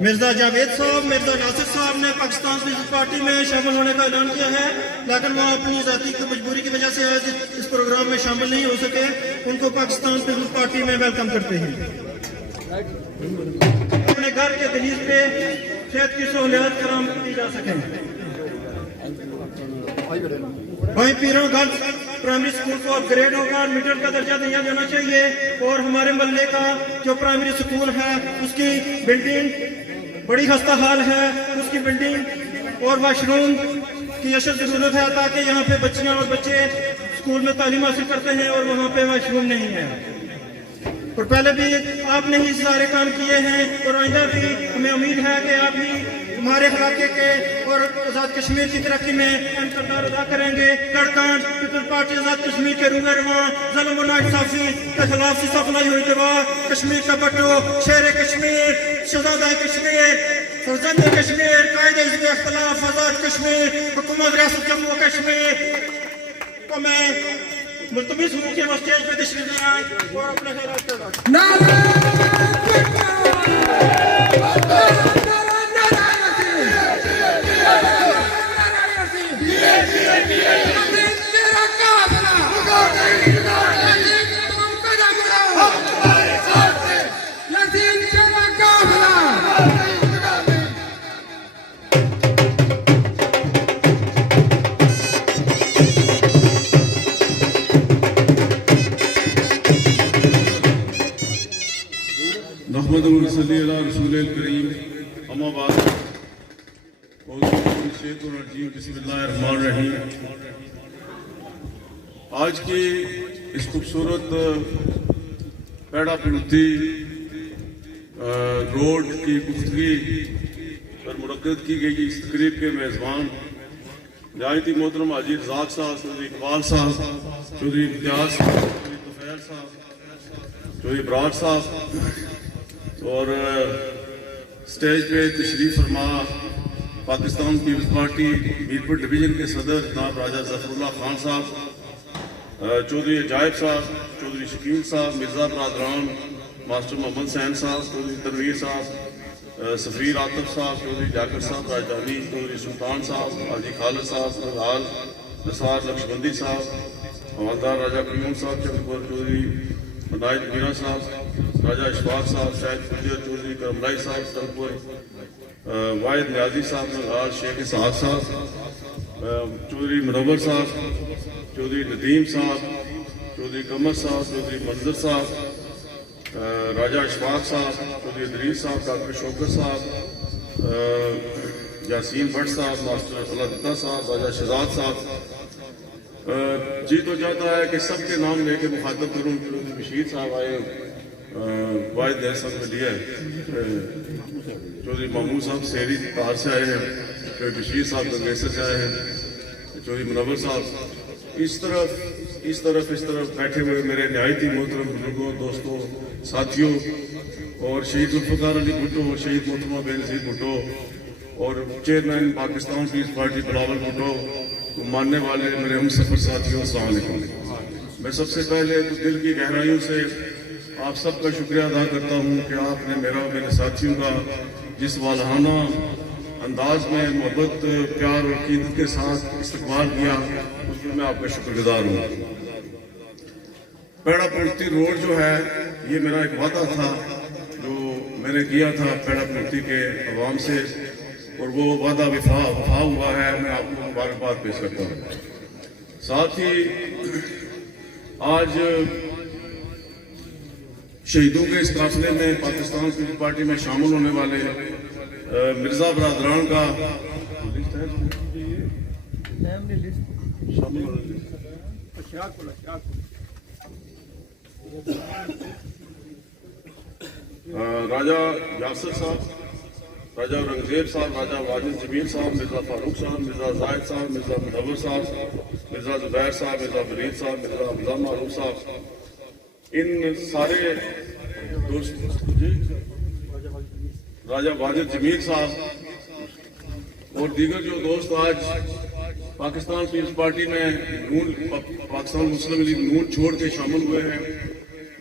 مرزا جاوید صاحب، مرزا ناصر صاحب نے پاکستان پیپلز پارٹی میں شامل ہونے کا اعلان کیا ہے، لیکن وہ اپنی ذاتی مجبوری کی وجہ سے آج اس پروگرام میں شامل نہیں ہو سکے۔ ان کو پاکستان پیپلز پارٹی میں ویلکم کرتے ہیں۔ اپنے گھر کے دہلیز پہ صحت کی سہولیات فراہم کی جا سکیں۔ بھائی پیروں گرلز پرائمری اسکول کو اپ گریڈ ہوگا، میٹر کا درجہ دیا جانا چاہیے، اور ہمارے محلے کا جو پرائمری اسکول ہے اس کی بلڈنگ بڑی خستہ حال ہے، اس کی بلڈنگ اور واش روم کی اشد ضرورت ہے تاکہ یہاں پہ بچیاں اور بچے اسکول میں تعلیم حاصل کرتے ہیں اور وہاں پہ واش روم نہیں ہے۔ اور پہلے بھی آپ نے ہی سارے کام کیے ہیں اور آئندہ بھی ہمیں امید ہے کہ آپ بھی ہمارے علاقے کے اور آزاد کشمیر کی ترقی میں اہم کردار ادا کریں گے۔ کڑکان پیپلز پارٹی آزاد کشمیر کے روح رواں ظلم و ناانصافی کے خلاف سیسا فلائی ہوئی دعا، کشمیر کا بٹو، شیر کشمیر، شہزادہ کشمیر، فرزند کشمیر، قائد حزب اختلاف آزاد کشمیر، حکومت ریاست جموں و کشمیر کو میں ملتمس ہوں کہ وہ اسٹیج پہ تشریف لے آئیں اور اپنے خیالات کا نحمد صلی اللہ رسول الکریم، اما بعد الشیطان الرجیم، بسم اللہ الرحمن الرحیم۔ آج کی اس خوبصورت پیڑا پلوتی روڈ کی گفتگی پر منعقد کی گئی اس تقریب کے میزبان نہایت محترم حاجی رزاق صاحب، چودھری اقبال صاحب، چودھری امتیاز صاحب، چودھری طفیل صاحب، چودھری برار صاحب، اور سٹیج پہ تشریف فرما Pakistan Peoples Party Mirpur division کے صدر جناب راجہ ظفر اللہ خان صاحب، چودھری عجائب صاحب، چودھری شکیل صاحب، مرزا برادران، ماسٹر محمد سین صاحب، چودھری تنویر صاحب، سفیر عاطف صاحب، چودھری جاکر صاحب راجدھانی، چودھری سلطان صاحب، حاجی خالد صاحب، نرحال نثار نقشبندی صاحب، حوالدار راجہ قیوم صاحب چندپور، چودھری عنایت میرا صاحب، راجہ اشفاق صاحب، شاہد فجر، چودھری کرملائی صاحب چندپور، واحد نیازی صاحب، نرحال شیخ اسحاق صاحب، چودھری منور صاحب، چودھری ندیم صاحب، چودھری قمر صاحب، چودھری منظر صاحب، راجہ اشفاق صاحب، چودھری ادریس صاحب، ڈاکٹر شوکر صاحب، یاسین بھٹ صاحب، ماسٹر اللہ دتہ صاحب، راجہ شہزاد صاحب۔ جی تو چاہتا ہے کہ سب کے نام لے کے مخاطب کروں۔ چودھری بشیر صاحب آئے، واحد نیسن میں لیا ہے، چودھری محمود صاحب سیری تار سے آئے ہیں، چودھری بشیر صاحب گنگیسر سے آئے ہیں، چودھری منور صاحب، اس طرف بیٹھے ہوئے میرے نہایت محترم بزرگوں، دوستوں، ساتھیوں، اور شہید ذوالفقار علی بھٹو، شہید محترمہ بے نظیر بھٹو، اور chairman Pakistan Peoples Party Bilawal Bhutto کو ماننے والے میرے ہم سفر ساتھیوں، السلام علیکم۔ میں سب سے پہلے تو دل کی گہرائیوں سے آپ سب کا شکریہ ادا کرتا ہوں کہ آپ نے میرا اور میرے ساتھیوں کا جس والہانہ انداز میں محبت، پیار اور عقیدت کے ساتھ استقبال کیا، اس میں میں آپ کا شکر گزار ہوں۔ پیڑا پلوتی روڈ جو ہے یہ میرا ایک وعدہ تھا جو میں نے کیا تھا پیڑا پلوتی کے عوام سے، اور وہ وعدہ وفا ہوا ہے۔ میں آپ کو مبارکباد پیش کرتا ہوں۔ ساتھ ہی آج شہیدوں کے اس قافلے میں پاکستان پیپلز پارٹی میں شامل ہونے والے مرزا برادران کا راجہ یاسر صاحب، راجہ رنگزیب صاحب، راجہ واجد جمیل صاحب، مرزا فاروق صاحب، مرزا زاہد صاحب، مرزا منور صاحب، مرزا زبیر صاحب، مرزا فرید صاحب، مرزا حمزہ معروف صاحب، ان سارے دوست، راجہ واجد جمیل صاحب اور دیگر جو دوست آج پاکستان پیپلز پارٹی میں پاکستان مسلم لیگ نون چھوڑ کے شامل ہوئے ہیں،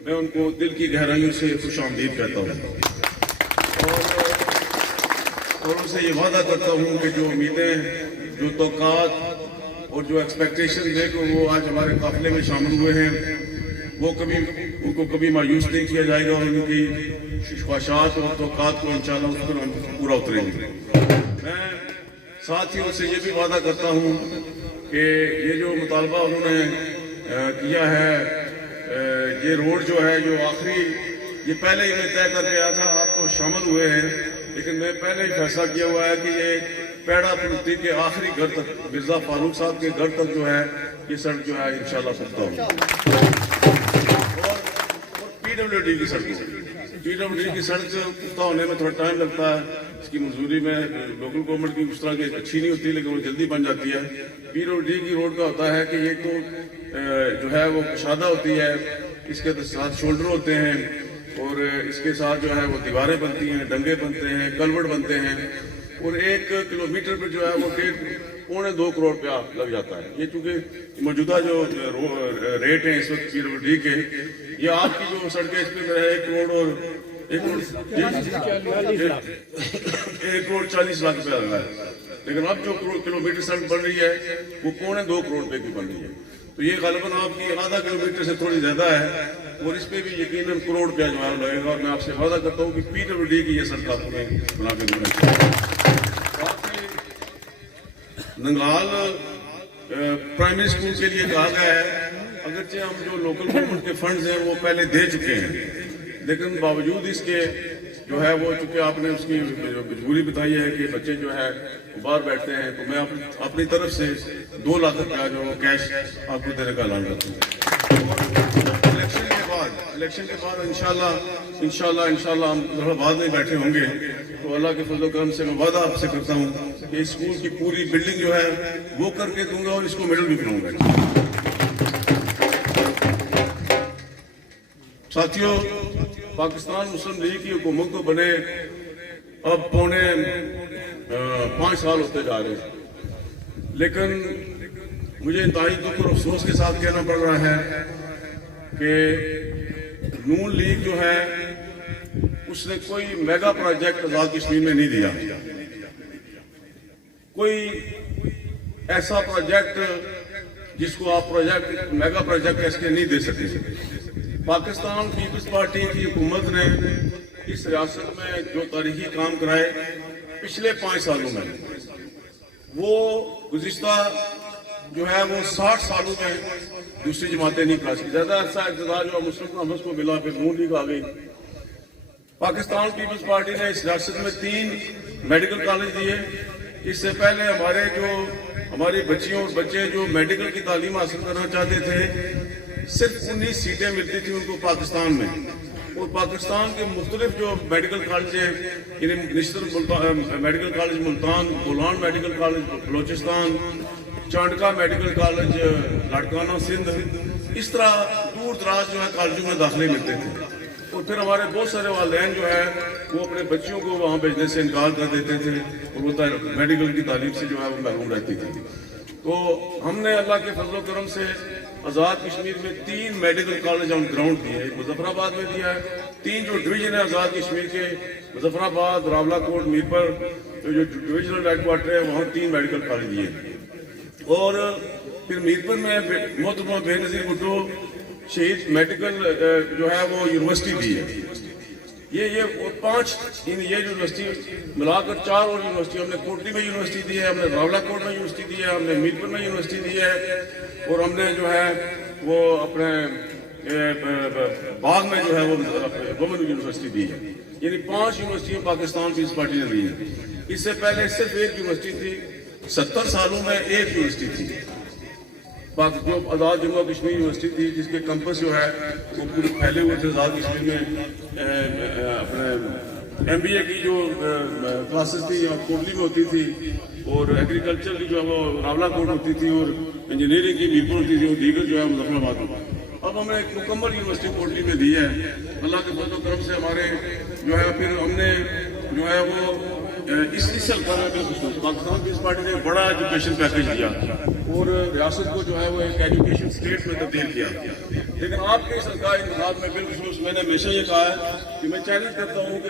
میں ان کو دل کی گہرائیوں سے خوش آمدید کہتا ہوں۔ اور اور ان سے یہ وعدہ کرتا ہوں کہ جو امیدیں، جو توقعات اور جو ایکسپیکٹیشن دے کر وہ آج ہمارے قافلے میں شامل ہوئے ہیں، وہ ان کو کبھی مایوس نہیں کیا جائے گا، اور ان کی خواہشات اور توقعات کو انشاءاللہ اس پر ہم پورا اتریں گے۔ میں ساتھ ہی ان سے یہ بھی وعدہ کرتا ہوں کہ یہ جو مطالبہ انہوں نے کیا ہے، یہ روڈ جو ہے، جو آخری، یہ پہلے ہی میں طے کر کے آیا تھا، آپ تو شامل ہوئے ہیں، لیکن میں پہلے ہی فیصلہ کیا ہوا ہے کہ یہ پیڑا پلوتی کے آخری گھر تک، مرزا فاروق صاحب کے گھر تک جو ہے یہ سڑک جو ہے انشاءاللہ پختہ ہوگی۔ اور پی ڈبلیو ڈی کی سڑک، پی ڈبلیو ڈی کی سڑک پختہ ہونے میں تھوڑا ٹائم لگتا ہے، اس کی منظوری میں لوکل گورنمنٹ کی اس طرح کی اچھی نہیں ہوتی، لیکن وہ جلدی بن جاتی ہے۔ پی ڈبلیو ڈی کی روڈ کا ہوتا ہے کہ یہ تو جو ہے وہ کشادہ ہوتی ہے، اس کے ساتھ شولڈر ہوتے ہیں، اور اس کے ساتھ جو ہے وہ دیواریں بنتی ہیں، ڈنگے بنتے ہیں، کلوٹ بنتے ہیں، اور 1 کلومیٹر پہ جو ہے وہ 1.25 کروڑ روپیہ لگ جاتا ہے۔ یہ چونکہ موجودہ جو ریٹ ہیں اس وقت پی ڈبلیو ڈی کے، یہ آپ کی جو سڑکیں اس پہ ہے 1 کروڑ اور 1.40 لاکھ روپیہ لگا ہے، لیکن اب جو کلومیٹر سڑک بن رہی ہے وہ 2.25 کروڑ روپے کی بن رہی ہے، تو یہ غالباً آپ کی آدھا کلومیٹر سے تھوڑی زیادہ ہے، اور اس پہ بھی یقیناً کروڑ روپیہ جو ہے لگے گا، اور میں آپ سے وعدہ کرتا ہوں کہ پی ڈبلیو ڈی کی یہ سڑک آپ میں بنا کے دوں گا۔ ننگال پرائمری اسکول کے لیے کہا گیا ہے، اگرچہ ہم جو لوکل گورنمنٹ کے فنڈز ہیں وہ پہلے دے چکے ہیں، لیکن باوجود اس کے جو ہے وہ چونکہ آپ نے اس کی مجبوری بتائی ہے کہ بچے جو ہے باہر بیٹھتے ہیں، تو میں اپنی طرف سے 2 لاکھ روپیہ جو وہ کیش آپ کو دینے کا اعلان کرتا ہوں۔ الیکشن کے بعد انشاءاللہ ہم تھوڑا بعد میں بیٹھے ہوں گے، تو اللہ کے فضل و کرم سے میں وعدہ آپ سے کرتا ہوں کہ اسکول کی پوری بلڈنگ جو ہے وہ کر کے دوں گا، اور اس کو میڈل بھی بناؤں گا۔ ساتھیوں، پاکستان مسلم لیگ کی حکومت کو بنے اب 5 سال ہوتے جا رہے ہیں، لیکن مجھے انتہائی دکھ اور افسوس کے ساتھ کہنا پڑ رہا ہے کہ نون لیگ جو ہے اس نے کوئی میگا پروجیکٹ آزاد کشمیر میں نہیں دیا، کوئی ایسا پروجیکٹ جس کو آپ میگا پروجیکٹ اس کے نہیں دے سکتے۔ پاکستان پیپلز پارٹی کی حکومت نے اس ریاست میں جو تاریخی کام کرائے پچھلے 5 سالوں میں، وہ گزشتہ جو ہے وہ 60 سالوں میں دوسری جماعتیں نہیں کراچ کی۔ زیادہ عرصہ اقتدار جو مسلم احمد کو ملا، پھر نون لیگ آ گئی۔ پاکستان پیپلز پارٹی نے اس ریاست میں 3 میڈیکل کالج دیے۔ اس سے پہلے ہماری بچیوں اور بچے جو میڈیکل کی تعلیم حاصل کرنا چاہتے تھے، صرف 19 سیٹیں ملتی تھیں ان کو پاکستان میں، اور پاکستان کے مختلف جو میڈیکل کالج ہیں، یعنی Nishtar medical college Multan, Bolan medical college Balochistan, Chandka medical college Larkana Sindh, اس طرح دور دراز جو ہے کالجوں میں داخلے ملتے تھے، اور پھر ہمارے بہت سارے والدین جو ہے وہ اپنے بچیوں کو وہاں بھیجنے سے انکار کر دیتے تھے، اور وہ میڈیکل کی تعلیم سے جو ہے وہ محروم رہتی تھی۔ تو ہم نے اللہ کے فضل و کرم سے آزاد کشمیر میں 3 میڈیکل کالج آن گراؤنڈ دیے، ایک مظفر آباد میں دیا ہے، 3 جو ڈویژن ہے آزاد کشمیر کے، مظفر آباد، راولہ کوٹ، میرپور، جو ڈویژنل ہیڈ کوارٹر ہے وہاں 3 میڈیکل کالج دیے، اور پھر میرپور میں محترمہ بے نظیر بھٹو شہید میڈیکل جو ہے وہ یونیورسٹی دی ہے۔ یہ 5 یہ یونیورسٹی ملا کر 4 اور یونیورسٹی، ہم نے کوٹلی میں یونیورسٹی دی ہے، ہم نے راولہ کوٹ میں یونیورسٹی دی ہے، ہم نے میرپور میں یونیورسٹی دی ہے، اور ہم نے جو ہے وہ اپنے باغ میں جو ہے وہ وومن یونیورسٹی دی ہے۔ یعنی 5 یونیورسٹیاں پاکستان پیپلز پارٹی نے دی ہیں۔ اس سے پہلے صرف 1 یونیورسٹی تھی، 70 سالوں میں 1 یونیورسٹی تھی، جو آزاد جموں کشمیر یونیورسٹی تھی، جس کے کیمپس جو ہے وہ پورے پھیلے ہوئے تھے آزاد کشمیر میں۔ اپنے ایم بی اے کی جو کلاسز تھی کوٹلی میں ہوتی تھی، اور ایگریکلچر کی جو ہے وہ راولہ کوٹ ہوتی تھی، اور انجینئرنگ کی میرپور ہوتی تھی، اور دیگر جو ہے مظفر آباد میں۔ اب ہم نے ایک مکمل یونیورسٹی کوٹلی میں دی ہے، اللہ کے فضل و کرم سے ہمارے جو ہے پھر ہم نے جو ہے وہ اس حلقہ میں پاکستان پیپلز پارٹی نے بڑا ایجوکیشن پیکج دیا، اور ریاست کو جو ہے وہ ایک ایجوکیشن اسٹیٹ میں تبدیل کیا۔ لیکن آپ کے سرکاری انتخاب میں بالخصوص میں نے ہمیشہ یہ کہا ہے کہ میں چیلنج کرتا ہوں کہ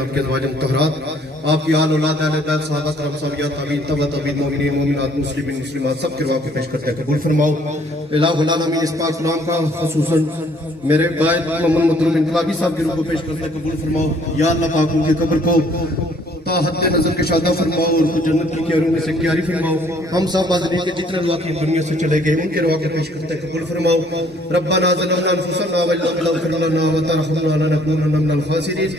آپ کے ازواج مطہرات، آپ کی آل اولاد اہل بیت صحابہ کرام صحابیات تابعین تبع تابعین مومنین مومنات مسلمین مسلمات سب کے دعا کو پیش کرتے ہیں، قبول فرماؤ۔ الہ العالمین اس پاک کلام کا خصوصاً میرے بھائی محمد مطلوب انقلابی صاحب کی روح کو پیش کرتے ہیں، قبول فرماؤ۔ یا اللہ پاک ان کی قبر کو تا حد نظر کے شادہ فرماؤ اور ان کو جنت کی کیاروں میں سے کیاری فرماؤ۔ ہم سب حاضرین کے جتنے دعا کی دنیا سے چلے گئے ان کے دعا کو پیش کرتے ہیں، قبول فرماؤ۔ ربنا ظلمنا انفسنا وان لم تغفر لنا وترحمنا لنكونن من الخاسرين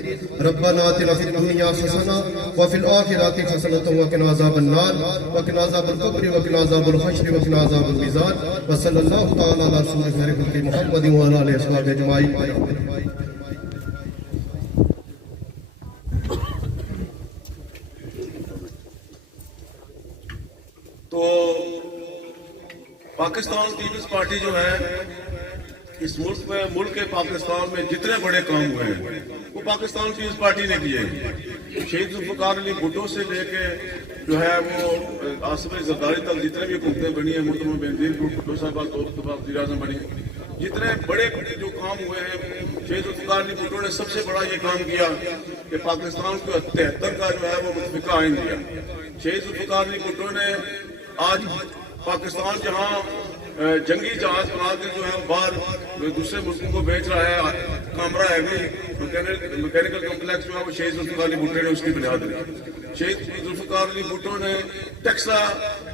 ربنا آتنا في الدنيا حسنة وفي الآخرة حسنة وقنا عذاب النار وقنا عذاب القبر وقنا عذاب الحشر وقنا عذاب الميزان وصلى الله تعالى على رسول خير خلق محمد وعلى آله وصحبه أجمعين۔ تو پاکستان پیپلز پارٹی جو ہے اس ملک کے پاکستان میں جتنے بڑے کام ہوئے ہیں وہ پاکستان پیپلز پارٹی نے کیے ہیں۔ شہید ذوالفقار علی بھٹو سے لے کے جو ہے وہ آصف زرداری تک جتنے بھی حکومتیں بنی ہیں، محترمہ بینظیر بھٹو صاحبہ وزیر اعظم بنی، جتنے بڑے جو کام ہوئے ہیں شہید ذوالفقار علی بھٹو نے سب سے بڑا یہ کام کیا کہ پاکستان کو 73 کا جو ہے وہ متفقہ آئین دیا۔ شہید ذوالفقار علی بھٹو نے آج پاکستان جہاں جنگی جہاز بنا کے جو ہے باہر دوسرے ملکوں کو بیچ رہا ہے، کامرا ہیوی میکینیکل کمپلیکس جو ہے وہ شہید ذوالفقار علی بھٹو نے اس کی بنیاد رکھی۔ شہید ذوالفقار علی بھٹو نے ٹیکسا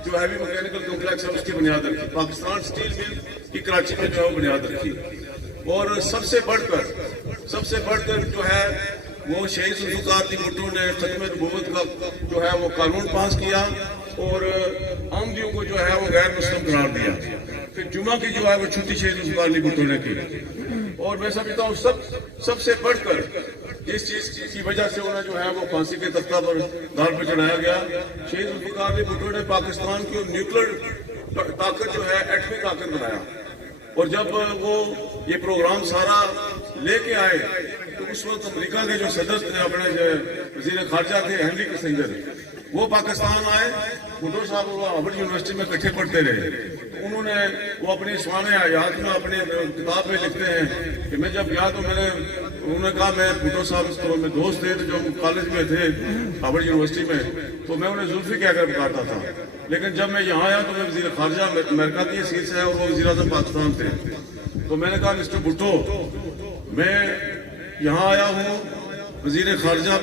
جو ہیوی میکینیکل کمپلیکس ہے اس کی بنیاد رکھی۔ پاکستان سٹیل مل کی کراچی میں جو ہے وہ بنیاد رکھی، اور سب سے بڑھ کر جو ہے وہ شہید ذوالفقار علی بھٹو نے ختم نبوت کا جو ہے وہ قانون پاس کیا اور احمدیوں کو جو ہے وہ غیر مسلم قرار دیا۔ پھر جمعہ کی جو ہے وہ چھٹی شہید ذوالفقار علی بھٹو نے کی، اور میں سمجھتا ہوں سب سے بڑھ کر اس چیز کی وجہ سے انہیں جو ہے وہ پھانسی کے تختہ پر دار پہ چڑھایا گیا۔ شہید ذوالفقار علی بھٹو نے پاکستان کی نیوکلیر طاقت جو ہے ایٹمی طاقت بنایا، اور جب وہ یہ پروگرام سارا لے کے آئے تو اس وقت امریکہ کے جو صدر تھے، اپنے جو وزیر خارجہ تھے ہینری کسنجر، وہ پاکستان آئے۔ بھٹو صاحب وہ ہارورڈ یونیورسٹی میں اکٹھے پڑھتے رہے، انہوں نے وہ اپنی سوانح حیات میں اپنے کتاب میں لکھتے ہیں کہ میں جب گیا تو انہوں نے کہا میں بھٹو صاحب کو میں دوست تھے جو کالج میں تھے ہارورڈ یونیورسٹی میں، تو میں انہیں زلفی کہہ کر پکارتا تھا، لیکن جب میں یہاں آیا تو میں وزیر خارجہ امریکہ کی حیثیت سے ہے اور وہ وزیر اعظم پاکستان تھے، تو میں نے کہا مسٹر بھٹو میں یہاں آیا ہوں وزیر خارجہ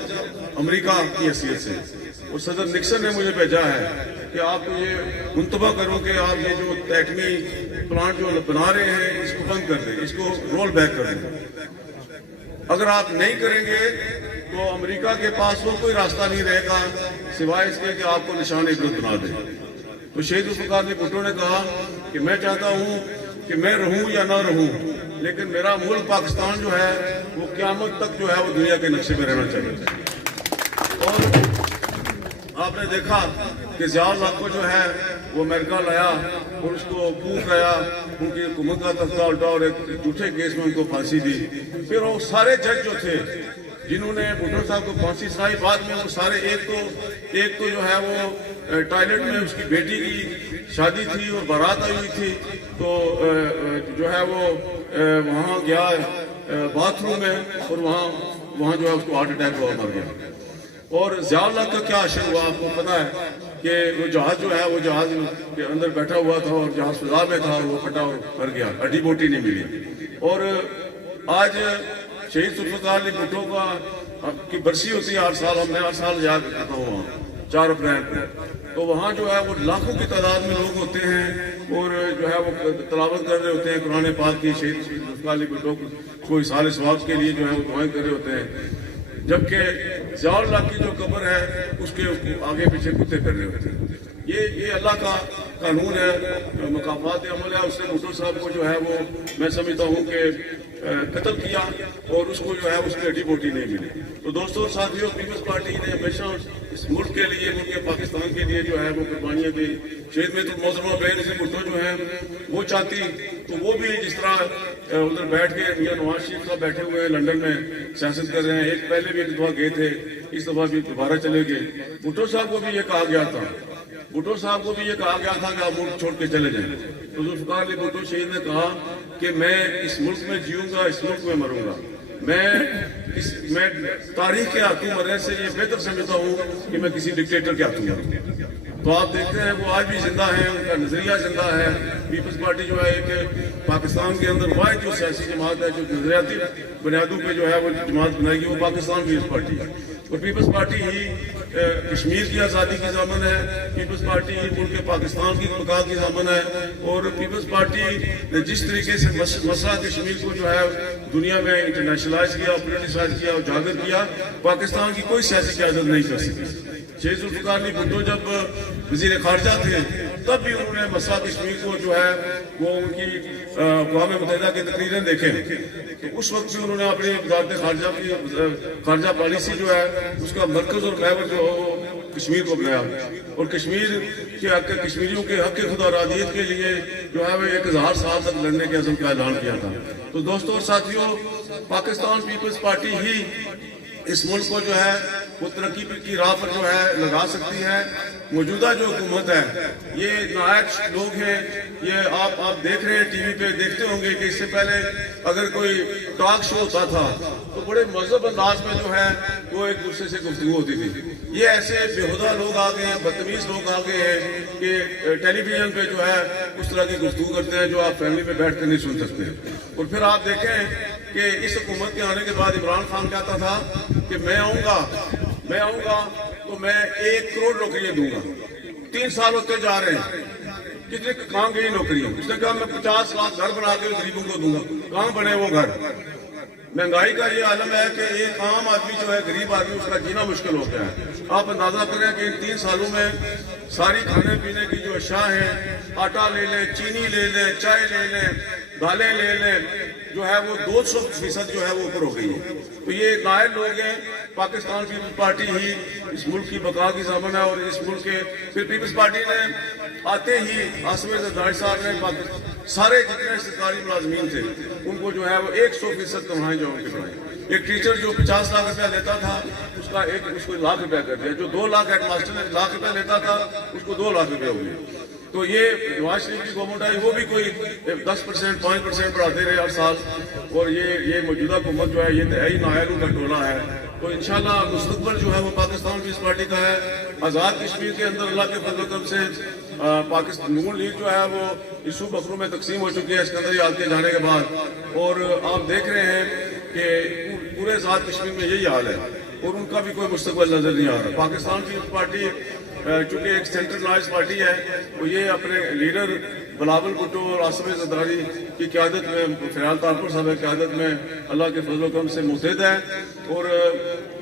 امریکہ کی حیثیت سے، اور صدر نکسن نے مجھے بھیجا ہے کہ آپ کو یہ منتبہ کرو کہ آپ یہ جو ایٹمی پلانٹ جو بنا رہے ہیں اس کو بند کر دیں، اس کو رول بیک کر دیں، اگر آپ نہیں کریں گے تو امریکہ کے پاس وہ کوئی راستہ نہیں رہے گا سوائے اس کے کہ آپ کو نشان عبرت بنا دیں۔ تو شہید ذوالفقار علی بھٹو نے کہا کہ میں چاہتا ہوں کہ میں رہوں یا نہ رہوں، لیکن میرا ملک پاکستان جو ہے وہ قیامت تک جو ہے وہ دنیا کے نقشے میں رہنا چاہیے۔ اور آپ نے دیکھا کہ ضیاء الحق کو جو ہے وہ امریکہ لایا اور اس کو پھونک آیا، ان کی حکومت کا تختہ الٹا اور ایک جھوٹے کیس میں ان کو پھانسی دی۔ پھر وہ سارے جج جو تھے جنہوں نے بھٹو صاحب کو پھانسی سنائی، بعد میں وہ سارے ایک تو جو ہے وہ ٹوائلٹ میں اس کی بیٹی کی شادی تھی اور بارات آئی ہوئی تھی، تو جو ہے وہ وہاں گیا باتھ روم میں اور وہاں جو ہے اس کو ہارٹ اٹیک ہوا، مر گیا۔ اور ضیاء الحق کا کیا حشر ہوا آپ کو پتا ہے کہ وہ جہاز جو ہے وہ جہاز کے اندر بیٹھا ہوا تھا اور جہاز فضا میں تھا اور وہ پھٹا اور مر گیا، ہڈی بوٹی نہیں ملی۔ اور آج شہید ذوالفقار علی بھٹو کی برسی ہوتی ہے ہر سال، ہم نے ہر سال یاد کرتا ہوں وہاں 4 اپریل کو، تو وہاں جو ہے وہ لاکھوں کی تعداد میں لوگ ہوتے ہیں اور جو ہے وہ تلاوت کر رہے ہوتے ہیں قرآن پاک کی، شہید ذوالفقار علی بھٹو کو اصحال ثواب کے لیے جو ہے وہ دعائیں کر رہے ہوتے ہیں، جبکہ ضیاء الحق کی جو قبر ہے اس کے آگے پیچھے کتے کر رہے ہوتے ہیں۔ یہ اللہ کا قانون ہے، مقامات عمل ہے۔ اس نے بھٹو صاحب کو جو ہے وہ میں سمجھتا ہوں کہ قتل کیا اور اس کو جو ہے اس کی ہڈی بوٹی نہیں ملی۔ تو دوستوں اور ساتھیوں، پیپلز پارٹی نے ہمیشہ اس ملک کے لیے، ملک پاکستان کے لیے جو ہے وہ قربانیاں دی۔ شہید محترمہ بینظیر بھٹو جو ہے وہ چاہتی تو وہ بھی جس طرح ادھر بیٹھ کے میاں نواز شریف صاحب بیٹھے ہوئے ہیں لنڈن میں سیاست کر رہے ہیں، ایک پہلے بھی ایک دفعہ گئے تھے، اس دفعہ بھی دوبارہ چلے گئے۔ بھٹو صاحب کو بھی یہ کہا گیا تھا کہ آپ ملک چھوڑ کے چلے جائیں، تو ذوالفقار علی بھٹو شہید نے کہا کہ میں اس ملک میں جیوں گا، اس ملک میں مروں گا، میں تاریخ کے ہاتھوں مرنے سے یہ بہتر سمجھتا ہوں کہ میں کسی ڈکٹیٹر کے ہاتھوں مروں. تو آپ دیکھتے ہیں وہ آج بھی زندہ ہیں, ان کا نظریہ زندہ ہے. پیپلز پارٹی جو ہے ایک پاکستان کے اندر واحد جو سیاسی جماعت ہے جو نظریاتی بنیادوں پہ جو ہے وہ جماعت بنائے گی, وہ پاکستان پیپلز پارٹی ہے. اور پیپلز پارٹی ہی کشمیر کی آزادی کی ضامن ہے, پیپلز پارٹی ہی ملک پاکستان کی بقا کی ضامن ہے. اور پیپلز پارٹی نے جس طریقے سے مسئلہ کشمیر کو جو ہے دنیا میں انٹرنیشنلائز کیا, پولیٹیسائز کیا, اجاگر کیا, پاکستان کی کوئی سیاسی قیادت نہیں کر سکی. شیخ ذوالفقار علی بھٹو جب وزیر خارجہ تھے تب بھی انہوں نے مسئلہ کشمیر کو جو ہے وہ ان کی اقوام متحدہ کی تقریریں دیکھیں تو اس وقت سے انہوں نے اپنی وزارت خارجہ کی خارجہ پالیسی جو ہے اس کا مرکز اور محور جو کشمیر کو بنایا. اور کشمیر کے حق کشمیریوں کے حق خدا ارادیت کے لیے جو ہے وہ 1000 سال تک لڑنے کے عزم کا اعلان کیا تھا. تو دوستوں اور ساتھیوں, پاکستان پیپلز پارٹی ہی اس ملک کو جو ہے وہ ترقی کی راہ پر جو ہے لگا سکتی ہے. موجودہ جو حکومت ہے یہ نہایت لوگ ہیں, یہ آپ دیکھ رہے ہیں ٹی وی پہ دیکھتے ہوں گے کہ اس سے پہلے اگر کوئی ٹاک شو ہوتا تھا تو بڑے مہذب انداز میں جو ہے وہ ایک دوسرے سے گفتگو ہوتی تھی. یہ ایسے بےہودہ لوگ آ گئے ہیں, بدتمیز لوگ آ گئے ہیں کہ ٹیلی ویژن پہ جو ہے اس طرح کی گفتگو کرتے ہیں جو آپ فیملی پہ بیٹھ کر نہیں سن سکتے. اور پھر آپ دیکھیں کہ اس حکومت کے آنے کے بعد عمران خان کہتا تھا کہ میں آؤں گا تو میں 1 کروڑ نوکریاں دوں گا. 3 سال ہوتے جا رہے ہیں, کتنے کہاں گئی نوکریاں؟ اس نے کہا میں 50 لاکھ گھر بنا کے غریبوں کو دوں گا. کہاں بنے وہ گھر؟ مہنگائی کا یہ عالم ہے کہ ایک عام آدمی جو ہے, غریب آدمی, اس کا جینا مشکل ہو گیا ہے. آپ اندازہ کریں کہ ان 3 سالوں میں ساری کھانے پینے کی جو اشیاء ہیں, آٹا لے لیں, چینی لے لیں, چائے لے لیں, دالیں لے لیں, جو ہے وہ 200% جو ہے وہ اوپر ہو گئی ہے. تو یہ نائب لوگ ہیں. پاکستان پیپلز پارٹی ہی اس ملک کی بقا کی ضامن ہے. اور اس ملک کے پھر پیپلز پارٹی نے آتے ہی آصف زرداری صاحب نے سارے جتنے سرکاری ملازمین تھے ان کو جو ہے وہ 100% تنخواہیں جو ان کے بڑھائیں. ایک ٹیچر جو 50 لاکھ روپیہ لیتا تھا اس کو 1 لاکھ روپیہ کر دیا. جو 2 لاکھ ہیڈ ماسٹر نے 1 لاکھ روپیہ لیتا تھا اس کو 2 لاکھ روپیہ ہو گئے. تو یہ نواز شریف کی گورنمنٹ آئی, وہ بھی کوئی 10% 5% بڑھاتے رہے ہر سال. اور یہ موجودہ حکومت جو ہے یہ تہائی نااہلوں کا ٹولہ ہے. تو انشاءاللہ مستقبل جو ہے وہ پاکستان پیپلز پارٹی کا ہے. آزاد کشمیر کے اندر اللہ کے فضل و کرم سے پاکستان نون لیگ جو ہے وہ حصوں بکروں میں تقسیم ہو چکی ہے اسکندر یاد کے جانے کے بعد. اور آپ دیکھ رہے ہیں کہ پورے آزاد کشمیر میں یہی حال ہے اور ان کا بھی کوئی مستقبل نظر نہیں آ رہا. پاکستان پیپلز پارٹی چونکہ ایک سینٹرلائز پارٹی ہے, وہ یہ اپنے لیڈر بلاول بھٹو اور آصف زرداری کی قیادت میں, فیال طاہر صاحب کی قیادت میں اللہ کے فضل و کرم سے متحد ہے. اور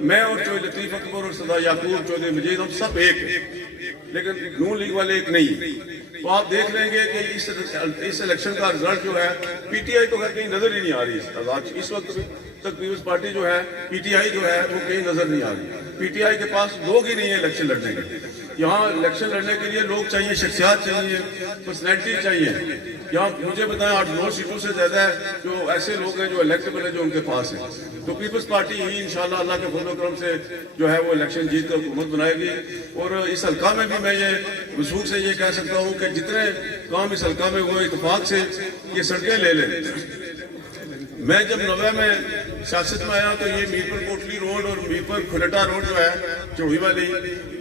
میں اور چودھری لطیف اکبر اور سردار یعقوب چودھری مجید ہم سب ایک ہیں, لیکن نون لیگ والے ایک نہیں. تو آپ دیکھ لیں گے کہ اس الیکشن کا رزلٹ جو ہے پی ٹی آئی تو کہیں نظر ہی نہیں آ رہی. اس وقت تک پیپلز پارٹی جو ہے پی ٹی آئی جو ہے وہ کہیں نظر نہیں آ رہی. پی ٹی آئی کے پاس لوگ ہی نہیں ہیں الیکشن لڑنے کے. یہاں الیکشن لڑنے کے لیے لوگ چاہیے, شخصیات چاہیے, پرسنالٹی چاہیے. یہاں مجھے بتائیں 8-9 سیٹوں سے زیادہ ہے جو ایسے لوگ ہیں جو الیکٹیبل ہیں جو ان کے پاس ہیں. تو پیپلز پارٹی ہی انشاءاللہ اللہ کے فضل و کرم سے جو ہے وہ الیکشن جیت کر حکومت بنائے گی. اور اس حلقہ میں بھی میں یہ وثوق سے یہ کہہ سکتا ہوں کہ جتنے کام اس حلقہ میں ہوئے اتفاق سے یہ سڑکیں لے لیں. میں جب 90 میں سیاست میں آیا تو یہ میرپور کوٹلی روڈ اور میرپور کھلٹا روڈ جو ہے چوڑی والی,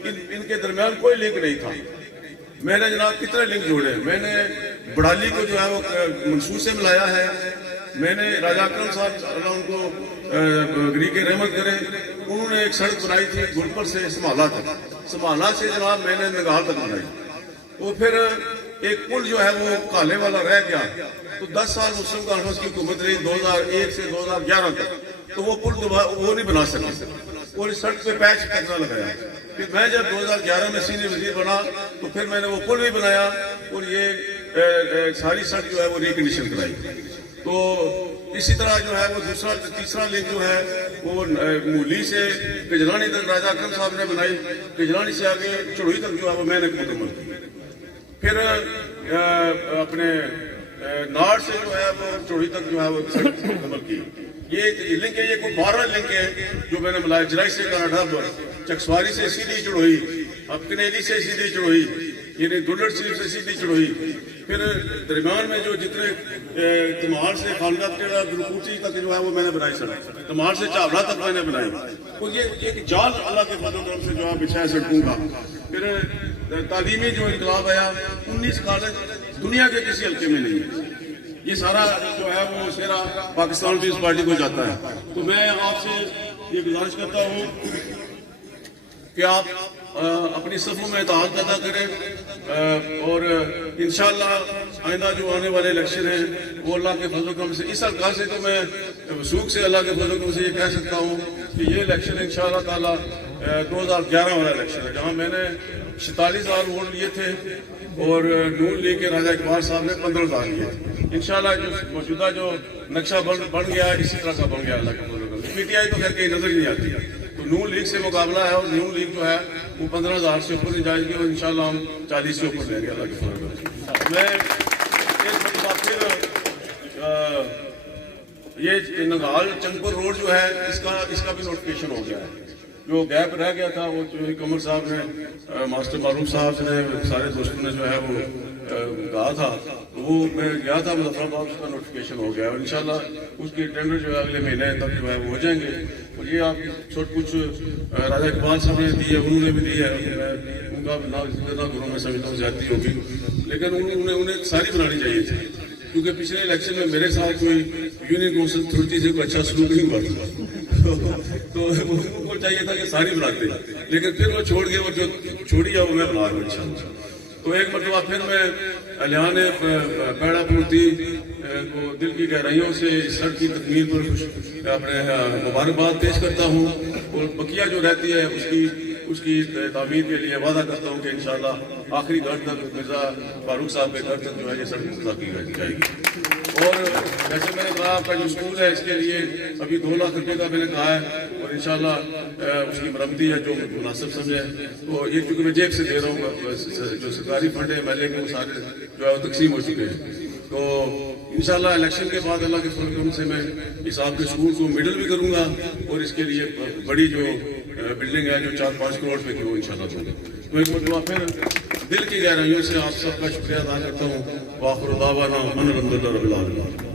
ان کے درمیان کوئی لنک نہیں تھا. میں نے جناب کتنے لنک جوڑے. میں نے بڑالی کو جو ہے وہ منصور سے ملایا ہے. میں نے راجہ اکرم صاحب اللہ ان کو گریک رحمت کرے, انہوں نے ایک سڑک بنائی تھی گلپر سے سمالا تک. سمالا سے جناب میں نے نگال تک بنائی. وہ پھر ایک پل جو ہے وہ کالے والا رہ گیا. تو 10 سال مسلم کانفرنس کی حکومت رہی 2001 سے 2011 تک, تو وہ پل وہ نہیں بنا سکے اور اس سڑک پہ پیچ کرنا لگایا. پھر میں جب 2011 میں سینئر وزیر بنا تو پھر میں نے وہ پل بھی بنایا اور یہ ساری سڑک جو ہے وہ ریکنڈیشن کرائی. تو اسی طرح جو ہے وہ تیسرا لنک جو ہے وہ مولی سے کجرانی تک راجہ اکرم صاحب نے بنائی. کجرانی سے آگے چڑوئی تک جو ہے وہ میں نے مکمل کی. پھر اپنے ناڑ سے جو ہے وہ چوڑی تک جو ہے وہ مکمل کی. یہ لنک ہے, یہ کوئی 12 لنک ہے جو میں نے ملایا. جرائی سے کاناڈا پر, چکسواری سے سیدھی چڑوئی, اب کنیلی سے سیدھی چڑوئی, یعنی دلڑ سیف سے سیدھی چڑوئی, پھر درمیان میں جو جتنے تمہار سے خالدہ ٹیڑا گلوکوچی تک جو ہے وہ میں نے بنائی سڑک، تمہار سے چاولہ تک میں نے بنائی، اور یہ ایک جال اللہ کے فضل و کرم سے جو ہے بچھایا سڑکوں کا۔ پھر تعلیمی جو انقلاب آیا، 19 کالج دنیا کے کسی حلقے میں نہیں ہے، یہ سارا جو ہے وہ سیرا پاکستان پیپلز پارٹی کو جاتا ہے۔ تو میں آپ سے یہ گزارش کرتا ہوں کہ آپ اپنی صفوں میں اتحاد پیدا کریں، اور انشاءاللہ آئندہ جو آنے والے الیکشن ہیں وہ اللہ کے فضل و کرم سے، اس حلقہ سے تو میں وثوق سے اللہ کے فضل و کرم سے یہ کہہ سکتا ہوں کہ یہ الیکشن انشاءاللہ تعالی 2011 والا الیکشن ہے، جہاں میں نے 46,000 ووٹ لیے تھے اور نون لیگ کے راجہ اقبال صاحب نے 15,000 لیے تھے۔ انشاءاللہ جو موجودہ جو نقشہ بن گیا ہے اسی طرح کا بن گیا اللہ کے فضل و کرم سے۔ پی ٹی آئی تو خیر کہیں نظر نہیں آتی، تو نون لیگ سے مقابلہ ہے، اور نون لیگ جو ہے وہ 15,000 سے اوپر نہیں جائے گی، اور انشاءاللہ ہم 40 سے اوپر لیں گے اللہ کے فضل و کرم سے۔ میں ایک مرتبہ پھر یہ نگال چنگپور روڈ جو ہے اس کا بھی نوٹیفیکیشن ہو گیا ہے، جو گیپ رہ گیا تھا وہ قمر صاحب نے، ماسٹر معروف صاحب نے، سارے دوستوں نے جو ہے وہ کہا تھا، وہ میں گیا تھا مظفر آباد، اس کا نوٹیفیکیشن ہو گیا ہے، اور انشاءاللہ اس کی ٹینڈر جو ہے اگلے مہینے تک جو ہے وہ ہو جائیں گے۔ اور یہ آپ چھوٹ کچھ راجہ اقبال صاحب نے دی ہے، انہوں نے بھی دی ہے، ان کا نہ ذکر نہ کروں، میں سمجھتا ہوں زیادتی ہوگی، لیکن انہیں ساری بنانی چاہیے تھی، کیونکہ پچھلے الیکشن میں میرے ساتھ کوئی یونین کونسل اتھارٹی سے کوئی اچھا سلوک نہیں ہوا تھا، تو ان کو چاہیے تھا کہ ساری بناتے، لیکن پھر وہ چھوڑ گئے، وہ جو چھوڑی ہے وہ میں بنا رہا ہوں انشاءاللہ۔ تو ایک مرتبہ پھر میں الیان پیڑا پورتی کو دل کی گہرائیوں سے اس سڑک کی تکمیل پر اپنے مبارکباد پیش کرتا ہوں، اور بقیہ جو رہتی ہے اس کی تعمیر کے لیے وعدہ کرتا ہوں کہ انشاءاللہ آخری گھر تک، مرزا فاروق صاحب کے گھر تک جو ہے یہ سڑک مفتاح کی جائے گی۔ اور جیسے میں نے کہا آپ کا جو اسکول ہے اس کے لیے ابھی 2 لاکھ روپے کا میں نے کہا ہے، اور انشاءاللہ اس کی مرمتی ہے جو مناسب سمجھے، تو یہ کیونکہ میں جیب سے دے رہا ہوں، جو سرکاری فنڈ ہے MLA کے وہ سارے جو ہے وہ تقسیم ہو چکے ہیں، تو انشاءاللہ الیکشن کے بعد اللہ کے فضل و کرم سے میں اس آپ کے اسکول کو مڈل بھی کروں گا، اور اس کے لیے بڑی جو بلڈنگ ہے جو 4-5 کروڑ روپے کی وہ انشاءاللہ دوں گا۔ تو ایک مرتبہ پھر دل کی گہرائیوں سے آپ سب کا شکریہ ادا کرتا ہوں۔ وآخر دعوانا ان الحمد للہ رب العالمین۔